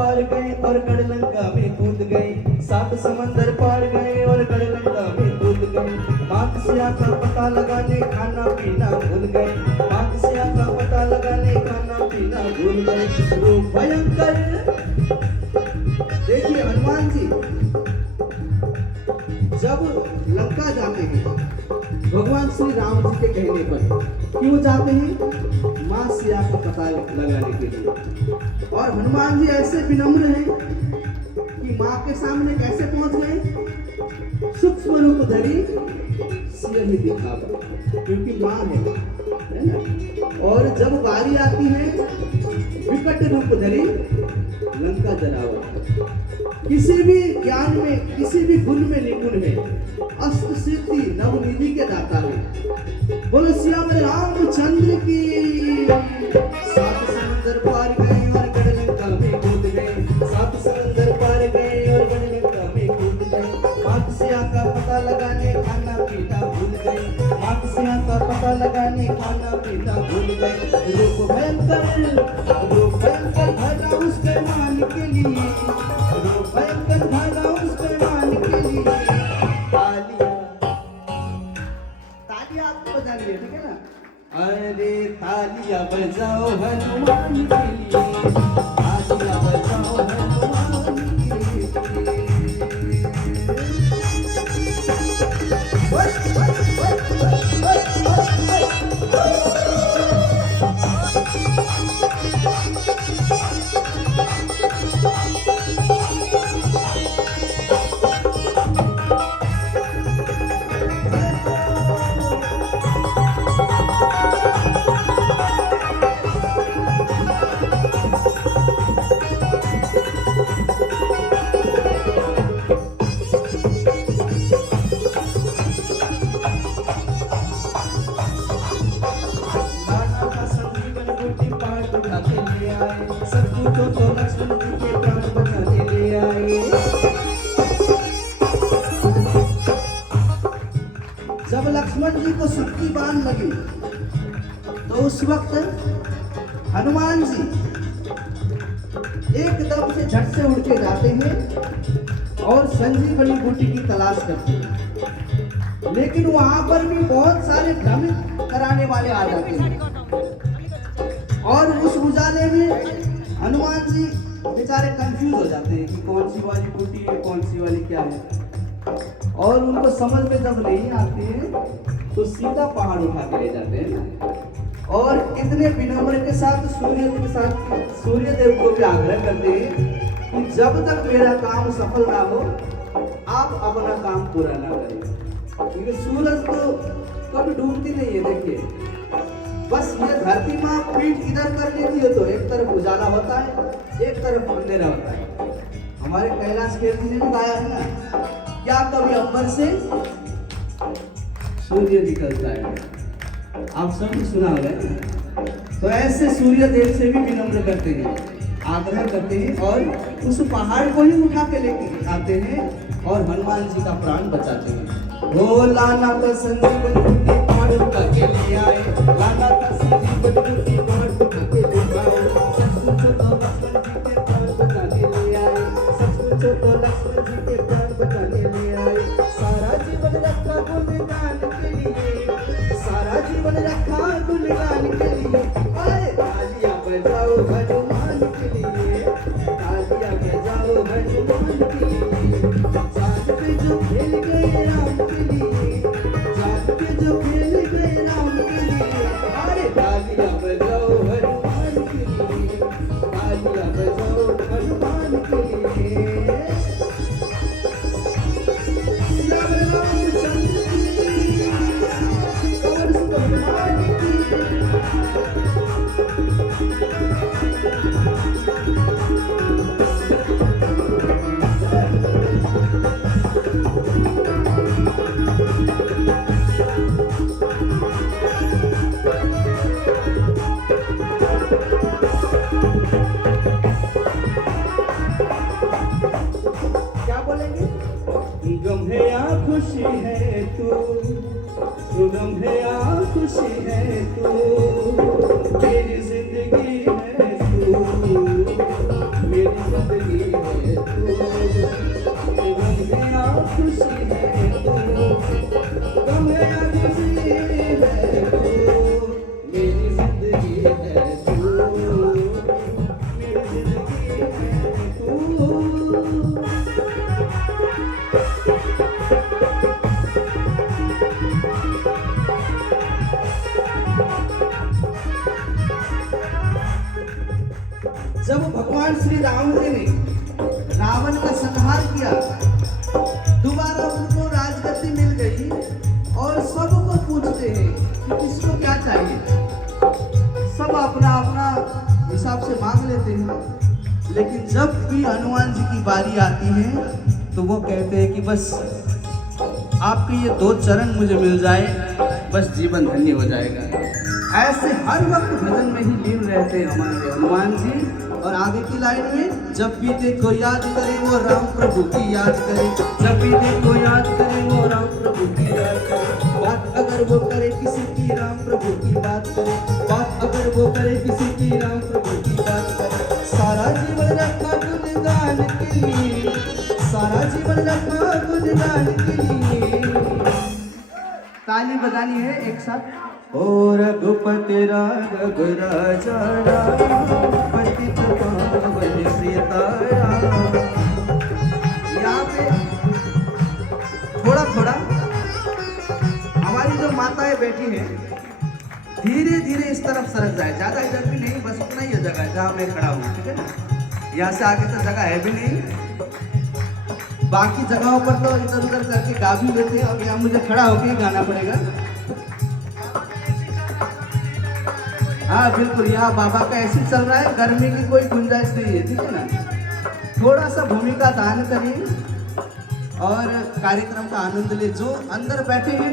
पार गए और गढ़लंका में कूद गए, 7 समंदर पार गए और गढ़लंका में कूद गए। मात सिया का पता लगाने खाना पीना भूल गए, मात सिया का पता लगाने खाना पीना भूल गए। रूप भयंकर, देखिए हनुमान जी जब लंका जाते हैं भगवान श्री राम जी के कहने पर, क्यों जाते हैं? माँ सिया का पता लगाने के लिए। और हनुमान जी ऐसे विनम्र हैं कि माँ के सामने कैसे पहुंच गए? सूक्ष्म रूप धरी सिया ही दिखावा, क्योंकि माँ है ना। और जब बारी आती है विकट रूप धरी लंका जरावा। किसी भी ज्ञान में, किसी भी गुण में निपुण है, अष्ट सिद्धि नवनिधि के दाता है। बोलो श्याम रामचंद्र की। 7 समंदर पार गए और गढ़लंका में कूद गए, 7 समंदर पार गए और गढ़लंका में कूद गए। मात सिया का पता लगाने खाना पीना भूल गए, मात सिया का पता लगाने खाना पीना भूल गए। रूप भयंकर भरा उसके मान के लिए, रूप भयंकर भरा उसके मान के लिए। तालियां आपको बजानी है, ठीक है ना? अरे तालियां बजाओ हनुमान के लिए, तालियां बजाओ हनुमान के लिए। तो लक्ष्मण जी के प्राण बचाने ले आए। जब लक्ष्मण जी को शक्ति बाण लगी तो उस वक्त हनुमान जी एकदम से झट से उड़ के जाते हैं और संजीवनी बूटी की तलाश करते हैं। लेकिन वहां पर भी बहुत सारे भ्रमित कराने वाले आ जाते हैं और उस उजाले में हनुमान जी बेचारे कंफ्यूज हो जाते हैं कि कौन सी वाली बूटी है, कौन सी वाली क्या है। और उनको समझ में जब नहीं आती है तो सीधा पहाड़ उठा के ले जाते हैं और इतने विनम्र के साथ सूर्य देव को भी आग्रह करते हैं कि जब तक मेरा काम सफल ना हो आप अपना काम पूरा ना करें। क्योंकि सूरज तो कभी डूबती नहीं है। देखिए बस ये धरती माँ पीठ इधर कर लेती है तो एक तरफ उजाला होता है, एक तरफ अंधेरा होता है। हमारे कैलाश खेर जी ने बताया है ना, क्या कभी अंबर से सूर्य निकलता है। आप सब सुना होगा। तो ऐसे सूर्य देव से भी विनम्र करते हैं, आग्रह करते हैं और उस पहाड़ को ही उठा के लेके आते हैं और हनुमान जी का प्राण बचाते हैं। वो लाना का संजीवन बूटी पहाड़ उठा के ले आए, लाना का संजीवन बूटी पहाड़ उठा के ले आए। सचमुच तो लक्ष्मण जी के प्राण बचाने ले आए, सचमुच तो लक्ष्मण जी के प्राण बचाने ले आए। सारा जीवन रखा गुणगान के लिए, सारा जीवन रखा गुणगान के लिए। अरे तालियां बजाओ हनुमान के लिए, तालियां बजाओ हनुमान के लिए। जान पे जो खेल गए राम के लिए, जान पे जो खेल गए राम के लिए। अरे तालियां बजाओ हनुमान के लिए, तालियां बजाओ हनुमान के लिए। श्याम रामचंद्र की, पवन सुत हनुमान की। खुशी है तू, सुगम है या खुशी है तू, मेरी जिंदगी है तू, मेरी जिंदगी भगवान श्री राम जी ने रावण का संहार किया, दोबारा उनको राजगद्दी मिल गई और सबको पूछते हैं कि किसको क्या चाहिए। सब अपना अपना हिसाब से मांग लेते हैं, लेकिन जब भी हनुमान जी की बारी आती है तो वो कहते हैं कि बस आपके ये 2 चरण मुझे मिल जाए, बस जीवन धन्य हो जाएगा। ऐसे हर वक्त भजन में ही लीन रहते हैं हमारे हनुमान जी। और आगे की लाइन में, जब भी देखो याद करे वो राम प्रभु की याद करे, जब भी देखो याद करे वो राम प्रभु की याद करे, बात अगर वो करे किसी की राम प्रभु की बात करे, बात अगर वो करे किसी की राम प्रभु की बात करे, सारा जीवन रखा गुणगान के लिए, सारा जीवन रखा गुणगान के लिए। ताली बजानी है एक साथ। ओ रघुपति राघव राजा राम, पतित पावन सीताराम। यहाँ पे थोड़ा थोड़ा हमारी जो माताएं बैठी हैं धीरे धीरे इस तरफ सरक जाए, ज्यादा इधर भी नहीं, बस उतना ही जगह है जहाँ मैं खड़ा हूँ, ठीक है ना। यहाँ से आगे तो जगह है भी नहीं, बाकी जगहों पर तो इधर उधर करके गा भी लेते हैं। अब यहाँ मुझे खड़ा होकर ही गाना पड़ेगा। हाँ बिल्कुल, यहाँ बाबा का ऐसे चल रहा है, गर्मी की कोई गुंजाइश नहीं है, ठीक है ना। थोड़ा सा भूमिका दान करिए और कार्यक्रम का आनंद ले। जो अंदर बैठे हैं